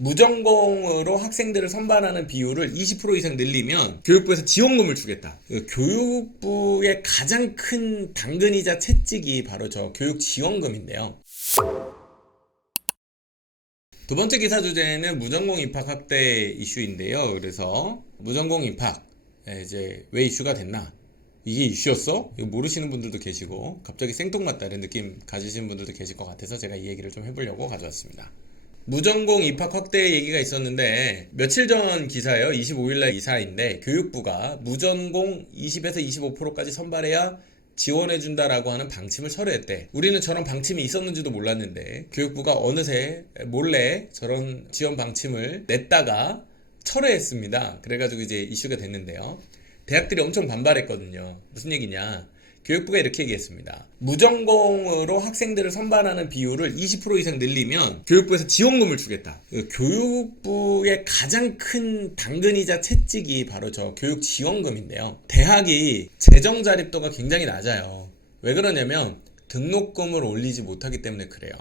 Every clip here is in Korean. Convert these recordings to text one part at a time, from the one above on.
무전공으로 학생들을 선발하는 비율을 20% 이상 늘리면 교육부에서 지원금을 주겠다. 교육부의 가장 큰 당근이자 채찍이 바로 저 교육지원금인데요. 두 번째 기사 주제는 무전공 입학 확대 이슈인데요. 그래서 무전공 입학 이제 왜 이슈가 됐나? 이게 이슈였어? 이거 모르시는 분들도 계시고 갑자기 생뚱맞다 이런 느낌 가지시는 분들도 계실 것 같아서 제가 이 얘기를 좀 해보려고 가져왔습니다. 무전공 입학 확대 얘기가 있었는데 며칠 전 기사예요. 25일날 기사인데 교육부가 무전공 20에서 25%까지 선발해야 지원해준다라고 하는 방침을 철회했대. 우리는 저런 방침이 있었는지도 몰랐는데 교육부가 어느새 몰래 저런 지원 방침을 냈다가 철회했습니다. 그래가지고 이제 이슈가 됐는데요. 대학들이 엄청 반발했거든요. 무슨 얘기냐? 교육부가 이렇게 얘기했습니다. 무전공으로 학생들을 선발하는 비율을 20% 이상 늘리면 교육부에서 지원금을 주겠다. 교육부의 가장 큰 당근이자 채찍이 바로 저 교육지원금인데요. 대학이 재정 자립도가 굉장히 낮아요. 왜 그러냐면 등록금을 올리지 못하기 때문에 그래요.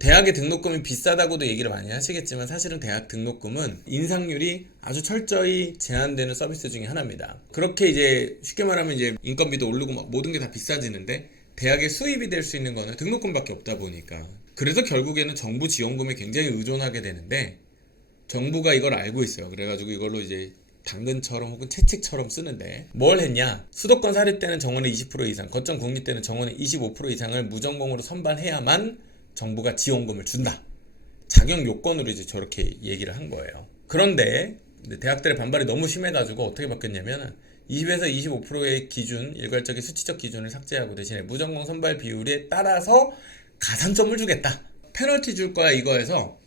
대학의 등록금이 비싸다고도 얘기를 많이 하시겠지만 사실은 대학 등록금은 인상률이 아주 철저히 제한되는 서비스 중에 하나입니다. 그렇게 이제 쉽게 말하면 이제 인건비도 오르고 막 모든 게 다 비싸지는데 대학의 수입이 될 수 있는 거는 등록금밖에 없다 보니까 그래서 결국에는 정부 지원금에 굉장히 의존하게 되는데 정부가 이걸 알고 있어요. 그래가지고 이걸로 이제 당근처럼 혹은 채찍처럼 쓰는데 뭘 했냐? 수도권 사립 때는 정원의 20% 이상, 거점 국립 때는 정원의 25% 이상을 무전공으로 선발해야만 정부가 지원금을 준다. 자격 요건으로 이제 저렇게 얘기를 한 거예요. 그런데 대학들의 반발이 너무 심해가지고 어떻게 바뀌었냐면 20에서 25%의 기준, 일괄적인 수치적 기준을 삭제하고 대신에 무전공 선발 비율에 따라서 가산점을 주겠다. 페널티 줄 거야 이거에서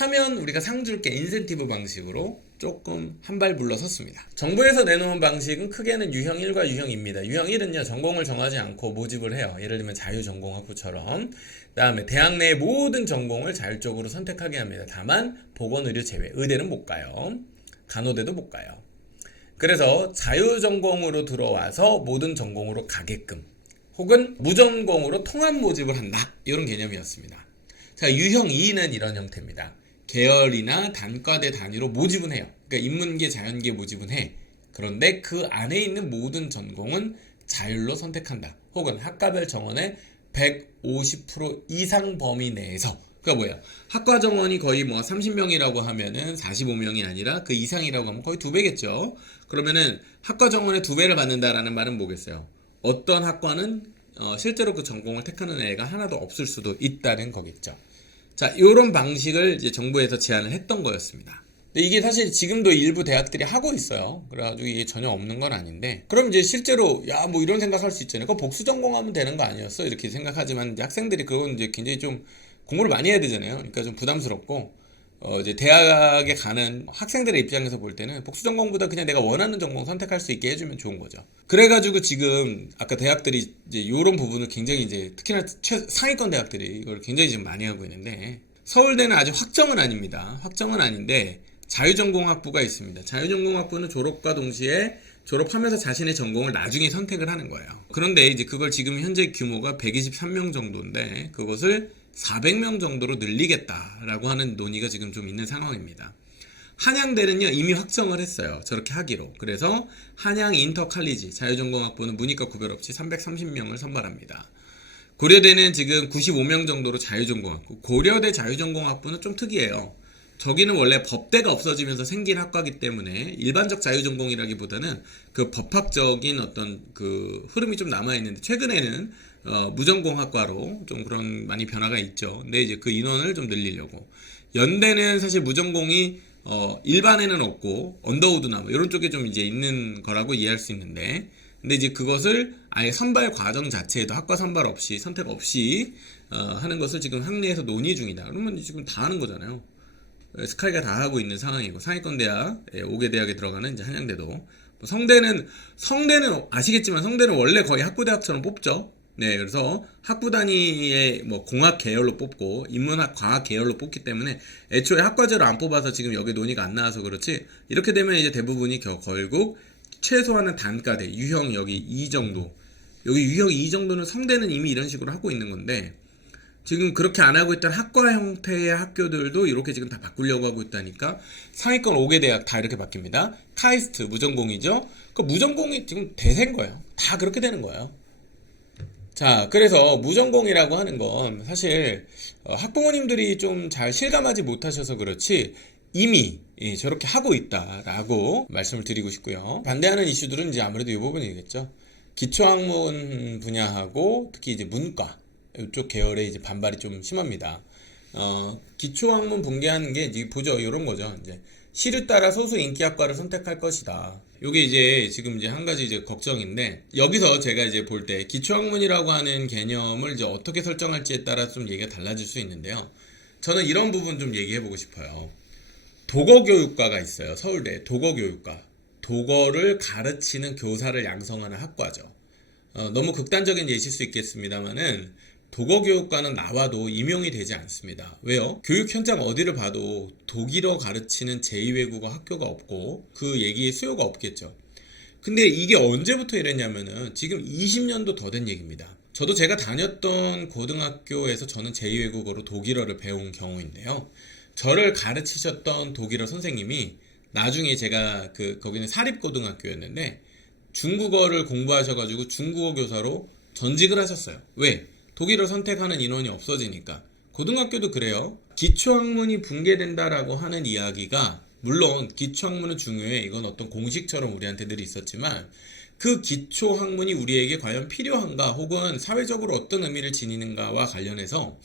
하면 우리가 상 줄게 인센티브 방식으로 조금 한 발 물러섰습니다. 정부에서 내놓은 방식은 크게는 유형 1과 유형 2입니다. 유형 1은요 전공을 정하지 않고 모집을 해요. 예를 들면 자유전공학부처럼. 다음에 대학 내의 모든 전공을 자율적으로 선택하게 합니다. 다만 보건의료 제외, 의대는 못 가요. 간호대도 못 가요. 그래서 자유전공으로 들어와서 모든 전공으로 가게끔 혹은 무전공으로 통합 모집을 한다. 이런 개념이었습니다. 자, 유형 2는 이런 형태입니다. 계열이나 단과대 단위로 모집은 해요. 그러니까 인문계, 자연계 모집은 해. 그런데 그 안에 있는 모든 전공은 자율로 선택한다. 혹은 학과별 정원의 150% 이상 범위 내에서. 그러니까 뭐야? 학과 정원이 거의 뭐 30명이라고 하면은 45명이 아니라 그 이상이라고 하면 거의 2배겠죠. 그러면은 학과 정원의 2배를 받는다라는 말은 뭐겠어요? 어떤 학과는 실제로 그 전공을 택하는 애가 하나도 없을 수도 있다는 거겠죠. 자, 이런 방식을 이제 정부에서 제안을 했던 거였습니다. 근데 이게 사실 지금도 일부 대학들이 하고 있어요. 그래가지고 이게 전혀 없는 건 아닌데, 그럼 이제 실제로 야 뭐 이런 생각할 수 있잖아요. 그거 복수 전공하면 되는 거 아니었어? 이렇게 생각하지만 이제 학생들이 그건 이제 굉장히 좀 공부를 많이 해야 되잖아요. 그러니까 좀 부담스럽고 이제 대학에 가는 학생들의 입장에서 볼 때는 복수 전공보다 그냥 내가 원하는 전공 선택할 수 있게 해주면 좋은 거죠. 그래가지고 지금 아까 대학들이 이제 이런 부분을 굉장히 이제 특히나 상위권 대학들이 이걸 굉장히 지금 많이 하고 있는데 서울대는 아직 확정은 아닙니다. 확정은 아닌데 자유전공학부가 있습니다. 자유전공학부는 졸업과 동시에 졸업하면서 자신의 전공을 나중에 선택을 하는 거예요. 그런데 이제 그걸 지금 현재 규모가 123명 정도인데 그것을 400명 정도로 늘리겠다라고 하는 논의가 지금 좀 있는 상황입니다. 한양대는요 이미 확정을 했어요. 저렇게 하기로. 그래서 한양 인터칼리지 자유전공학부는 문이과 구별 없이 330명을 선발합니다. 고려대는 지금 95명 정도로 자유전공학부. 고려대 자유전공학부는 좀 특이해요. 저기는 원래 법대가 없어지면서 생긴 학과이기 때문에 일반적 자유전공이라기보다는 그 법학적인 어떤 그 흐름이 좀 남아있는데 최근에는 무전공학과로 좀 그런 많이 변화가 있죠. 근데 이제 그 인원을 좀 늘리려고. 연대는 사실 무전공이 일반에는 없고 언더우드나 뭐 이런 쪽에 좀 이제 있는 거라고 이해할 수 있는데 근데 이제 그것을 아예 선발 과정 자체에도 학과 선발 없이 선택 없이 하는 것을 지금 학내에서 논의 중이다. 그러면 지금 다 하는 거잖아요. 스카이가 다 하고 있는 상황이고 상위권 대학, 5개 대학에 들어가는 이제 한양대도 성대는 아시겠지만 성대는 원래 거의 학부대학처럼 뽑죠. 네, 그래서 학부 단위의 뭐 공학 계열로 뽑고 인문학 과학 계열로 뽑기 때문에 애초에 학과제로 안 뽑아서 지금 여기 논의가 안 나와서 그렇지 이렇게 되면 이제 대부분이 결국 최소한은 단과대 유형 여기 2 정도 여기 유형 2 정도는 성대는 이미 이런 식으로 하고 있는 건데 지금 그렇게 안 하고 있던 학과 형태의 학교들도 이렇게 지금 다 바꾸려고 하고 있다니까. 상위권 5개 대학 다 이렇게 바뀝니다. 카이스트 무전공이죠. 그 무전공이 지금 대세인 거예요. 다 그렇게 되는 거예요. 자, 그래서 무전공이라고 하는 건 사실 학부모님들이 좀 잘 실감하지 못하셔서 그렇지 이미 저렇게 하고 있다라고 말씀을 드리고 싶고요. 반대하는 이슈들은 이제 아무래도 이 부분이겠죠. 기초학문 분야하고 특히 이제 문과 이쪽 계열의 이제 반발이 좀 심합니다. 기초학문 붕괴하는 게 이제 보죠. 이런 거죠. 이제 시를 따라 소수 인기학과를 선택할 것이다. 요게 이제 지금 이제 한 가지 이제 걱정인데, 여기서 제가 이제 볼 때 기초학문이라고 하는 개념을 이제 어떻게 설정할지에 따라 좀 얘기가 달라질 수 있는데요. 저는 이런 부분 좀 얘기해 보고 싶어요. 도거교육과가 있어요. 서울대 도거교육과. 도거를 가르치는 교사를 양성하는 학과죠. 너무 극단적인 예시일 수 있겠습니다만은 도거교육과는 나와도 임용이 되지 않습니다. 왜요? 교육 현장 어디를 봐도 독일어 가르치는 제2외국어 학교가 없고 그 얘기에 수요가 없겠죠. 근데 이게 언제부터 이랬냐면은 지금 20년도 더 된 얘기입니다. 저도 제가 다녔던 고등학교에서 저는 제2외국어로 독일어를 배운 경우인데요. 저를 가르치셨던 독일어 선생님이 나중에 제가 거기는 사립고등학교였는데 중국어를 공부하셔가지고 중국어 교사로 전직을 하셨어요. 왜? 독일어 선택하는 인원이 없어지니까. 고등학교도 그래요. 기초학문이 붕괴된다라고 하는 이야기가, 물론 기초학문은 중요해. 이건 어떤 공식처럼 우리한테 늘 있었지만 그 기초학문이 우리에게 과연 필요한가, 혹은 사회적으로 어떤 의미를 지니는가와 관련해서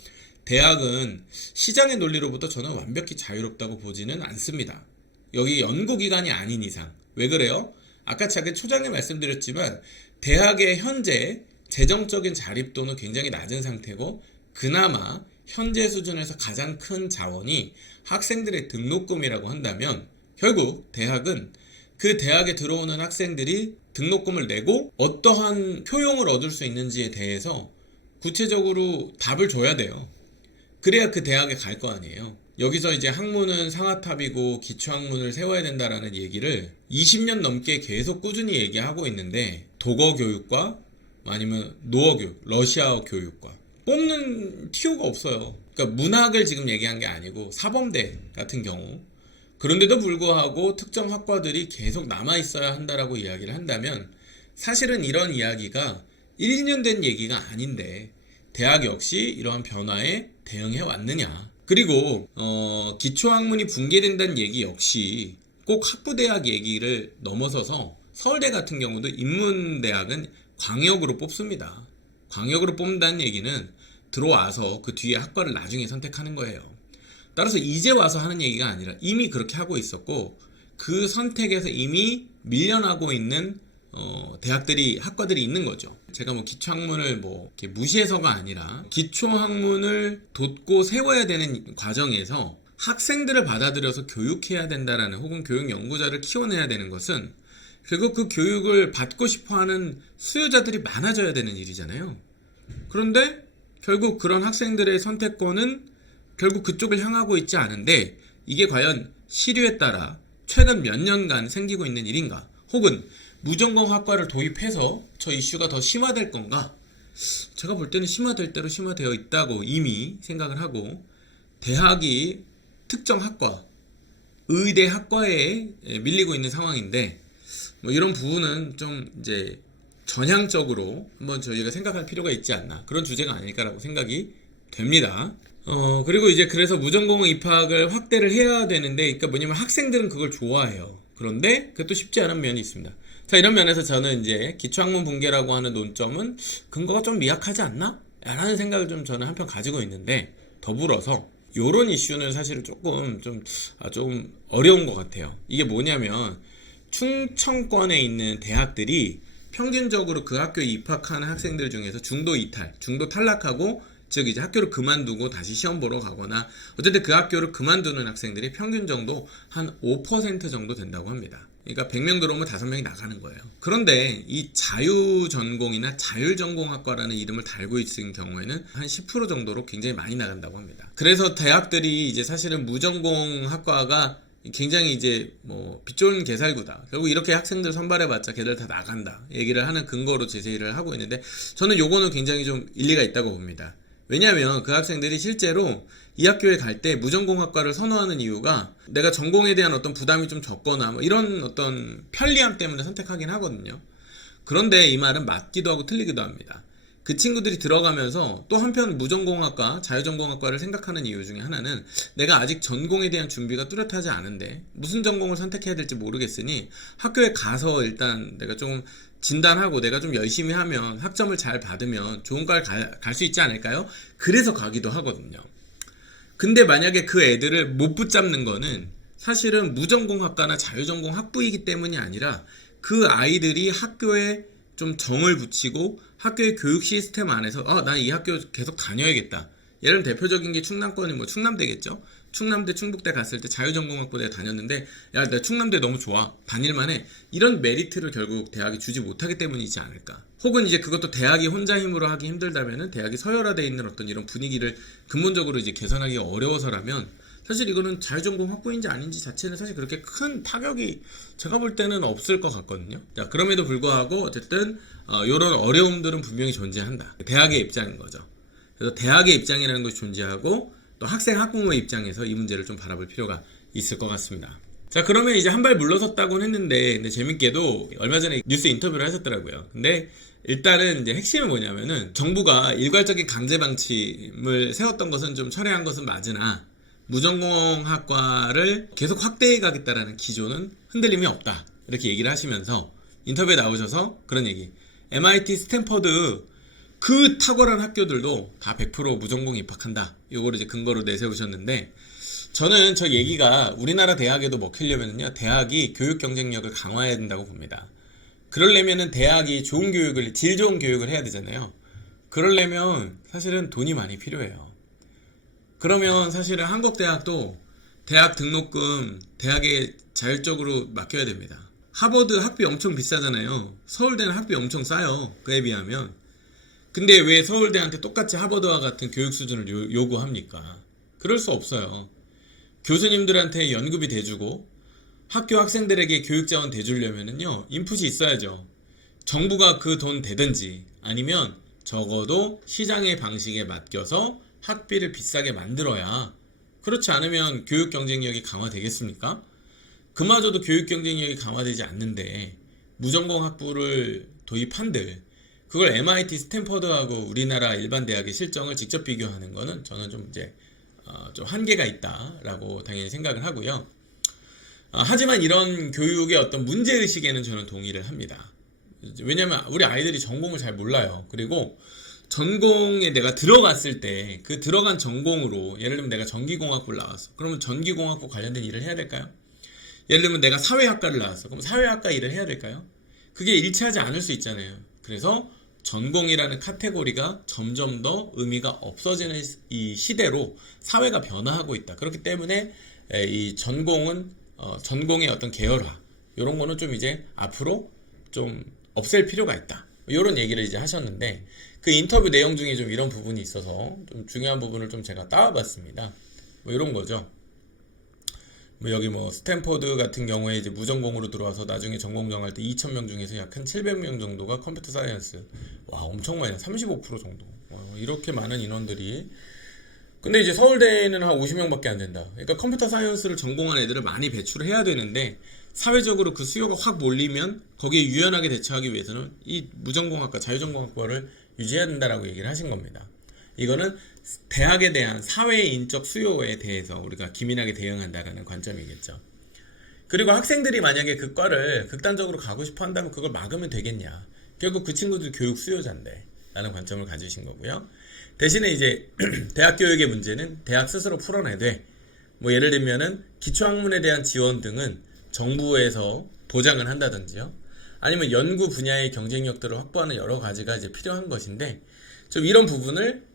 대학은 시장의 논리로부터 저는 완벽히 자유롭다고 보지는 않습니다. 여기 연구기관이 아닌 이상. 왜 그래요? 아까 제가 초장에 말씀드렸지만 대학의 현재 재정적인 자립도는 굉장히 낮은 상태고, 그나마 현재 수준에서 가장 큰 자원이 학생들의 등록금이라고 한다면, 결국 대학은 그 대학에 들어오는 학생들이 등록금을 내고 어떠한 효용을 얻을 수 있는지에 대해서 구체적으로 답을 줘야 돼요. 그래야 그 대학에 갈 거 아니에요. 여기서 이제 학문은 상하탑이고 기초학문을 세워야 된다라는 얘기를 20년 넘게 계속 꾸준히 얘기하고 있는데, 도거 교육과 아니면 노어 교육, 러시아어 교육과 뽑는 티오가 없어요. 그러니까 문학을 지금 얘기한 게 아니고 사범대 같은 경우. 그런데도 불구하고 특정 학과들이 계속 남아있어야 한다라고 이야기를 한다면, 사실은 이런 이야기가 1, 2년 된 얘기가 아닌데 대학 역시 이러한 변화에 대응해 왔느냐. 그리고 기초학문이 붕괴된다는 얘기 역시 꼭 학부대학 얘기를 넘어서서 서울대 같은 경우도 인문대학은 광역으로 뽑습니다. 광역으로 뽑는다는 얘기는 들어와서 그 뒤에 학과를 나중에 선택하는 거예요. 따라서 이제 와서 하는 얘기가 아니라 이미 그렇게 하고 있었고, 그 선택에서 이미 밀려나고 있는 학과들이 있는 거죠. 제가 뭐 기초학문을 이렇게 무시해서가 아니라, 기초학문을 돋고 세워야 되는 과정에서 학생들을 받아들여서 교육해야 된다라는, 혹은 교육 연구자를 키워내야 되는 것은 결국 그 교육을 받고 싶어하는 수요자들이 많아져야 되는 일이잖아요. 그런데 결국 그런 학생들의 선택권은 결국 그쪽을 향하고 있지 않은데, 이게 과연 시류에 따라 최근 몇 년간 생기고 있는 일인가, 혹은 무전공 학과를 도입해서 저 이슈가 더 심화될 건가? 제가 볼 때는 심화될 대로 심화되어 있다고 이미 생각을 하고, 대학이 특정 학과, 의대 학과에 밀리고 있는 상황인데, 이런 부분은 좀 이제 전향적으로 한번 저희가 생각할 필요가 있지 않나, 그런 주제가 아닐까라고 생각이 됩니다. 그리고 이제 그래서 무전공 입학을 확대를 해야 되는데, 그러니까 뭐냐면 학생들은 그걸 좋아해요. 그런데 그것도 쉽지 않은 면이 있습니다. 자, 이런 면에서 저는 이제 기초학문 붕괴라고 하는 논점은 근거가 좀 미약하지 않나? 라는 생각을 좀 저는 한편 가지고 있는데, 더불어서 요런 이슈는 사실은 조금 어려운 것 같아요. 이게 뭐냐면, 충청권에 있는 대학들이 평균적으로 그 학교에 입학하는 학생들 중에서 중도 이탈, 중도 탈락하고, 즉 이제 학교를 그만두고 다시 시험 보러 가거나 어쨌든 그 학교를 그만두는 학생들이 평균 정도 한 5% 정도 된다고 합니다. 그러니까 100명 들어오면 5명이 나가는 거예요. 그런데 이 자유전공이나 자율전공학과라는 이름을 달고 있는 경우에는 한 10% 정도로 굉장히 많이 나간다고 합니다. 그래서 대학들이 이제 사실은 무전공학과가 굉장히 이제 빛 좋은 개살구다, 결국 이렇게 학생들 선발해봤자 걔들 다 나간다 얘기를 하는 근거로 제시를 하고 있는데, 저는 요거는 굉장히 좀 일리가 있다고 봅니다. 왜냐하면 그 학생들이 실제로 이 학교에 갈 때 무전공학과를 선호하는 이유가 내가 전공에 대한 어떤 부담이 좀 적거나 뭐 이런 어떤 편리함 때문에 선택하긴 하거든요. 그런데 이 말은 맞기도 하고 틀리기도 합니다. 그 친구들이 들어가면서 또 한편 무전공학과, 자유전공학과를 생각하는 이유 중에 하나는 내가 아직 전공에 대한 준비가 뚜렷하지 않은데 무슨 전공을 선택해야 될지 모르겠으니 학교에 가서 일단 내가 좀 진단하고 내가 좀 열심히 하면 학점을 잘 받으면 좋은 과 갈 수 있지 않을까요? 그래서 가기도 하거든요. 근데 만약에 그 애들을 못 붙잡는 거는 사실은 무전공학과나 자유전공 학부이기 때문이 아니라 그 아이들이 학교에 좀 정을 붙이고 학교의 교육 시스템 안에서 난 이 학교 계속 다녀야겠다. 예를 들면 대표적인 게 충남권이 뭐 충남대겠죠. 충남대 충북대 갔을 때 자유전공학부대에 다녔는데 야, 나 충남대 너무 좋아. 다닐만해. 이런 메리트를 결국 대학이 주지 못하기 때문이지 않을까. 혹은 이제 그것도 대학이 혼자 힘으로 하기 힘들다면은 대학이 서열화되어 있는 어떤 이런 분위기를 근본적으로 이제 개선하기가 어려워서라면 사실 이거는 자유전공 확보인지 아닌지 자체는 사실 그렇게 큰 타격이 제가 볼 때는 없을 것 같거든요. 자, 그럼에도 불구하고 어쨌든 이런 어려움들은 분명히 존재한다. 대학의 입장인 거죠. 그래서 대학의 입장이라는 것이 존재하고 또 학생 학부모의 입장에서 이 문제를 좀 바라볼 필요가 있을 것 같습니다. 자, 그러면 이제 한 발 물러섰다고는 했는데 근데 재밌게도 얼마 전에 뉴스 인터뷰를 하셨더라고요. 근데 일단은 이제 핵심은 뭐냐면은 정부가 일괄적인 강제 방침을 세웠던 것은 좀 철회한 것은 맞으나 무전공학과를 계속 확대해 가겠다라는 기조는 흔들림이 없다. 이렇게 얘기를 하시면서 인터뷰에 나오셔서 그런 얘기. MIT, 스탠퍼드 그 탁월한 학교들도 다 100% 무전공 입학한다. 요거를 이제 근거로 내세우셨는데 저는 저 얘기가 우리나라 대학에도 먹히려면요. 대학이 교육 경쟁력을 강화해야 된다고 봅니다. 그러려면은 대학이 좋은 교육을, 질 좋은 교육을 해야 되잖아요. 그러려면 사실은 돈이 많이 필요해요. 그러면 사실은 한국대학도 대학 등록금 대학에 자율적으로 맡겨야 됩니다. 하버드 학비 엄청 비싸잖아요. 서울대는 학비 엄청 싸요. 그에 비하면. 근데 왜 서울대한테 똑같이 하버드와 같은 교육 수준을 요구합니까? 그럴 수 없어요. 교수님들한테 연급이 대주고 학교 학생들에게 교육자원 대주려면은요 인풋이 있어야죠. 정부가 그 돈 대든지 아니면 적어도 시장의 방식에 맡겨서 학비를 비싸게 만들어야 그렇지 않으면 교육 경쟁력이 강화되겠습니까? 그마저도 교육 경쟁력이 강화되지 않는데 무전공 학부를 도입한들 그걸 MIT 스탠퍼드하고 우리나라 일반 대학의 실정을 직접 비교하는 거는 저는 좀 이제 좀 한계가 있다라고 당연히 생각을 하고요. 하지만 이런 교육의 어떤 문제의식에는 저는 동의를 합니다. 왜냐면 우리 아이들이 전공을 잘 몰라요. 그리고 전공에 내가 들어갔을 때 그 들어간 전공으로 예를 들면 내가 전기공학부를 나왔어. 그러면 전기공학부 관련된 일을 해야 될까요? 예를 들면 내가 사회학과를 나왔어. 그럼 사회학과 일을 해야 될까요? 그게 일치하지 않을 수 있잖아요. 그래서 전공이라는 카테고리가 점점 더 의미가 없어지는 이 시대로 사회가 변화하고 있다. 그렇기 때문에 이 전공은 전공의 어떤 계열화 이런 거는 좀 이제 앞으로 좀 없앨 필요가 있다. 이런 얘기를 이제 하셨는데 그 인터뷰 내용 중에 좀 이런 부분이 있어서 좀 중요한 부분을 좀 제가 따와봤습니다. 뭐 이런 거죠. 뭐 여기 뭐 스탠포드 같은 경우에 이제 무전공으로 들어와서 나중에 전공 정할 때 2,000명 중에서 약 한 700명 정도가 컴퓨터 사이언스. 와, 엄청 많이 35% 정도. 이렇게 많은 인원들이. 근데 이제 서울대는 한 50명밖에 안 된다. 그러니까 컴퓨터 사이언스를 전공한 애들을 많이 배출을 해야 되는데 사회적으로 그 수요가 확 몰리면 거기에 유연하게 대처하기 위해서는 이 무전공학과, 자유전공학과를 유지해야 된다라고 얘기를 하신 겁니다. 이거는 대학에 대한 사회의 인적 수요에 대해서 우리가 기민하게 대응한다라는 관점이겠죠. 그리고 학생들이 만약에 그 과를 극단적으로 가고 싶어 한다면 그걸 막으면 되겠냐. 결국 그 친구들 교육 수요자인데 라는 관점을 가지신 거고요. 대신에 이제 대학 교육의 문제는 대학 스스로 풀어내되 뭐 예를 들면은 기초학문에 대한 지원 등은 정부에서 보장을 한다든지요. 아니면 연구 분야의 경쟁력들을 확보하는 여러 가지가 이제 필요한 것인데 좀 이런 부분을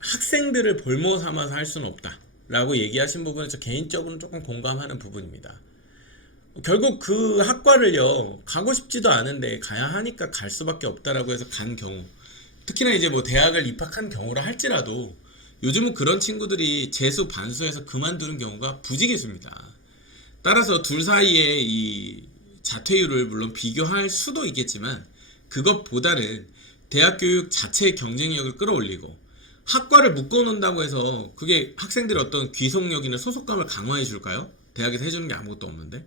학생들을 볼모 삼아서 할 수는 없다 라고 얘기하신 부분은 저 개인적으로는 조금 공감하는 부분입니다. 결국 그 학과를요 가고 싶지도 않은데 가야 하니까 갈 수밖에 없다라고 해서 간 경우 특히나 이제 뭐 대학을 입학한 경우라 할지라도 요즘은 그런 친구들이 재수 반수해서 그만두는 경우가 부지기수입니다. 따라서 둘 사이의 이 자퇴율을 물론 비교할 수도 있겠지만 그것보다는 대학 교육 자체의 경쟁력을 끌어올리고 학과를 묶어놓는다고 해서 그게 학생들의 어떤 귀속력이나 소속감을 강화해 줄까요? 대학에서 해주는 게 아무것도 없는데.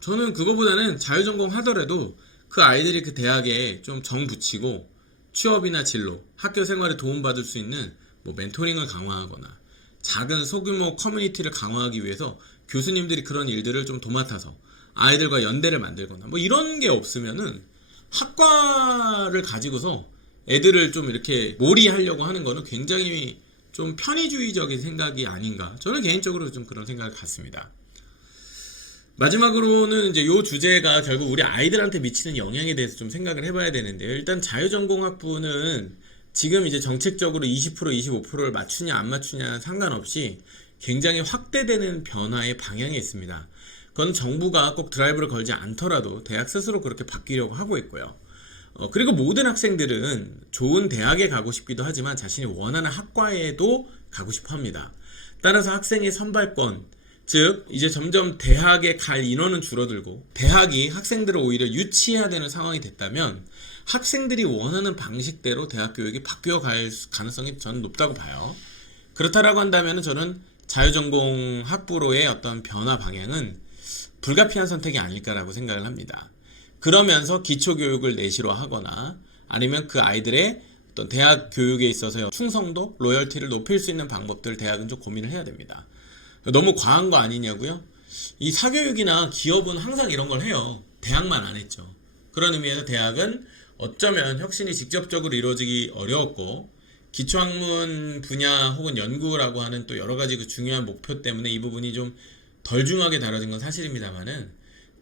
저는 그거보다는 자유전공 하더라도 그 아이들이 그 대학에 좀 정 붙이고 취업이나 진로, 학교 생활에 도움받을 수 있는 뭐 멘토링을 강화하거나 작은 소규모 커뮤니티를 강화하기 위해서 교수님들이 그런 일들을 좀 도맡아서 아이들과 연대를 만들거나 뭐 이런 게 없으면은 학과를 가지고서 애들을 좀 이렇게 몰이하려고 하는 거는 굉장히 좀 편의주의적인 생각이 아닌가. 저는 개인적으로 좀 그런 생각을 갖습니다. 마지막으로는 이제 요 주제가 결국 우리 아이들한테 미치는 영향에 대해서 좀 생각을 해봐야 되는데요. 일단 자유전공학부는 지금 이제 정책적으로 20% 25%를 맞추냐 안 맞추냐 상관없이 굉장히 확대되는 변화의 방향에 있습니다. 그건 정부가 꼭 드라이브를 걸지 않더라도 대학 스스로 그렇게 바뀌려고 하고 있고요. 그리고 모든 학생들은 좋은 대학에 가고 싶기도 하지만 자신이 원하는 학과에도 가고 싶어 합니다. 따라서 학생의 선발권, 즉 이제 점점 대학에 갈 인원은 줄어들고 대학이 학생들을 오히려 유치해야 되는 상황이 됐다면 학생들이 원하는 방식대로 대학 교육이 바뀌어갈 가능성이 저는 높다고 봐요. 그렇다라고 한다면 저는 자유전공 학부로의 어떤 변화 방향은 불가피한 선택이 아닐까라고 생각을 합니다. 그러면서 기초교육을 내실화 하거나 아니면 그 아이들의 어떤 대학 교육에 있어서 충성도, 로열티를 높일 수 있는 방법들 대학은 좀 고민을 해야 됩니다. 너무 과한 거 아니냐고요? 이 사교육이나 기업은 항상 이런 걸 해요. 대학만 안 했죠. 그런 의미에서 대학은 어쩌면 혁신이 직접적으로 이루어지기 어려웠고 기초학문 분야 혹은 연구라고 하는 또 여러 가지 그 중요한 목표 때문에 이 부분이 좀 덜 중하게 다뤄진 건 사실입니다만은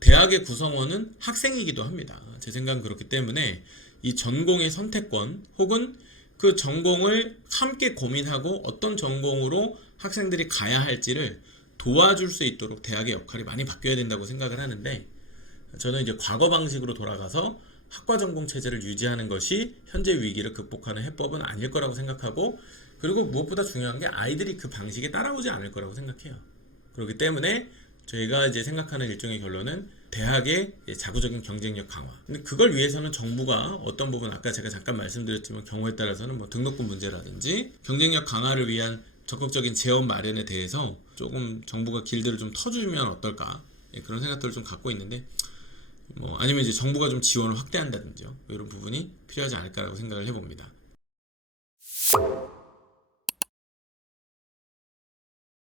대학의 구성원은 학생이기도 합니다. 제 생각은 그렇기 때문에 이 전공의 선택권 혹은 그 전공을 함께 고민하고 어떤 전공으로 학생들이 가야 할지를 도와줄 수 있도록 대학의 역할이 많이 바뀌어야 된다고 생각을 하는데 저는 이제 과거 방식으로 돌아가서 학과 전공 체제를 유지하는 것이 현재 위기를 극복하는 해법은 아닐 거라고 생각하고 그리고 무엇보다 중요한 게 아이들이 그 방식에 따라오지 않을 거라고 생각해요. 그렇기 때문에 저희가 이제 생각하는 일종의 결론은 대학의 자구적인 경쟁력 강화. 근데 그걸 위해서는 정부가 어떤 부분 아까 제가 잠깐 말씀드렸지만 경우에 따라서는 뭐 등록금 문제라든지 경쟁력 강화를 위한 적극적인 재원 마련에 대해서 조금 정부가 길들을 좀 터주면 어떨까 그런 생각들을 좀 갖고 있는데 뭐 아니면 이제 정부가 좀 지원을 확대한다든지요 이런 부분이 필요하지 않을까라고 생각을 해봅니다.